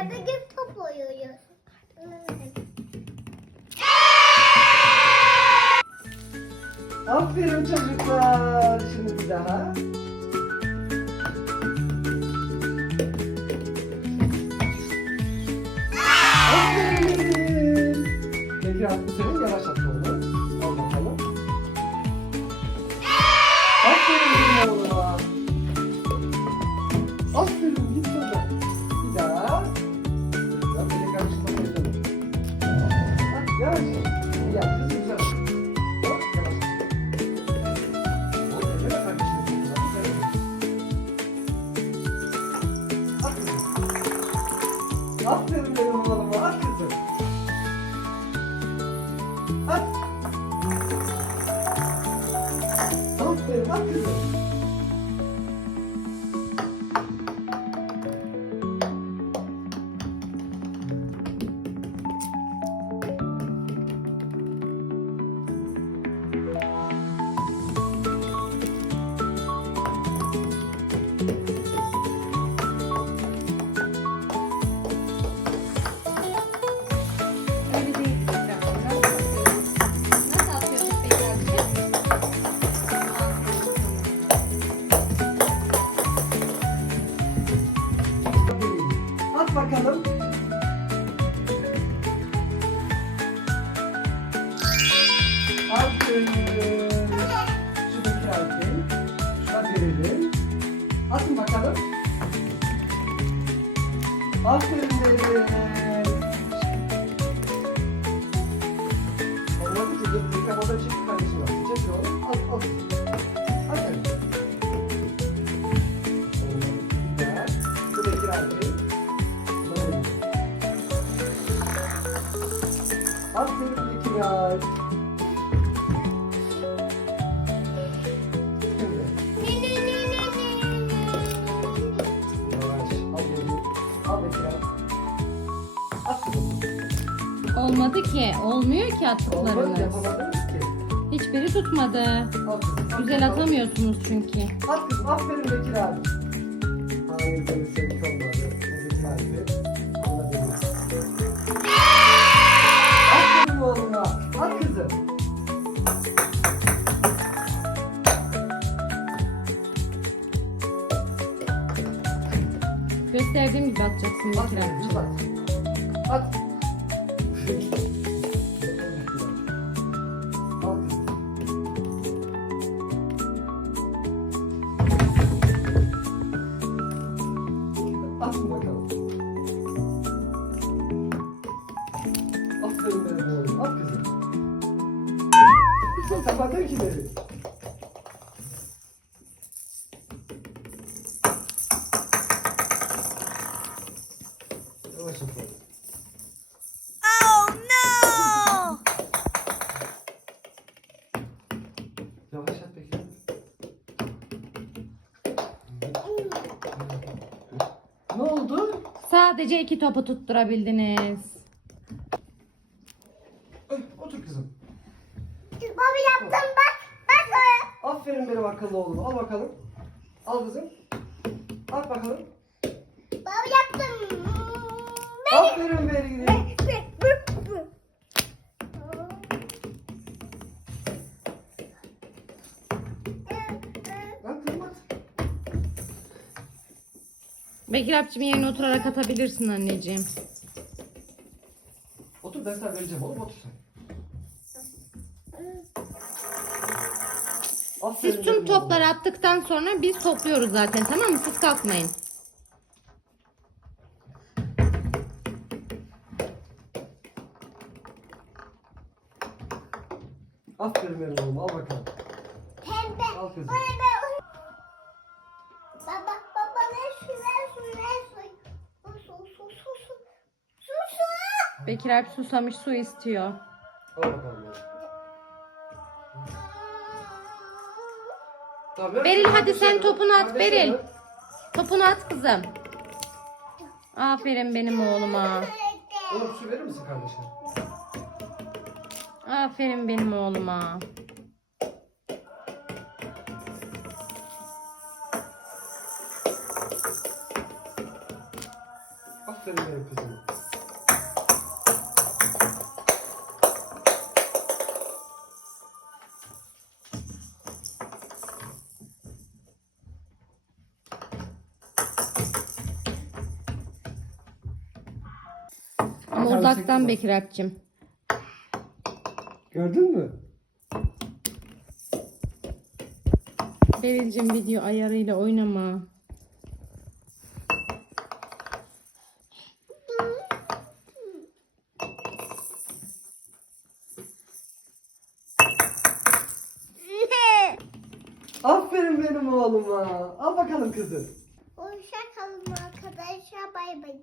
Ya git top oynuyoruz. Aferin çocuklar. Şimdi bir daha. Aferin. Peki attı senin yavaş at Aferin. Benim oğluma. At kızım. At. Aferin. At kızım. Şuradaki harfin. Şuna verelim. Atın bakalım. Aferin benim. Olmadı ki. Bir kafada çek kardeşim var. Çek oğlum. Al al. Aferin. Güzel. Aferin Bekir'e. Şimdi. Olmadı ki. Olmuyor ki attıklarınız. yapamadınız ki. Hiçbiri tutmadı. Al Güzel al. atamıyorsunuz çünkü. At kızım. Aferin Bekir abi. Hayır böyle sevdik olmadı. Bekir abi. Aferin oğluma. At kızım. Gösterdiğim gibi atacaksın At Bekir. At. At. Atın bakalım. Aferin benim oğlum. At kızım. Kapadın ki beni. Yavaş at Sadece iki topu tutturabildiniz. Ay, otur kızım. Baba yaptım bak. Bak o. Aferin benim akıllı oğlum. Al bakalım. Al kızım. At bakalım. Baba yaptım. Aferin benim. Bekir abicim yerine oturarak atabilirsin anneciğim. Otur ben sana vereceğim oğlum otur sen. Aferin Siz tüm benim topları oğlum. attıktan sonra biz topluyoruz zaten tamam mı? Siz kalkmayın. Aferin benim oğlum al bakalım. Pembe. Al kızım. Pembe. Baba baba ver su ver su ver su. Su su su su. Su su. Bekir abi susamış su istiyor. Al bakalım oğlum. Tamam, ver Beril, şunu, hadi ver sen şunu. topunu at, Kardeşine Beril. ver. Topunu at kızım. Aferin benim oğluma. Oğlum su verir misin kardeşine? Aferin benim oğluma. Aferin. Benim kızıma. uzaktan Bekir Alp'cim. Gördün mü? Beril'cim video ayarıyla oynama. Aferin benim oğluma. Al bakalım kızım. Hoşça kalın arkadaşlar. Bay bay.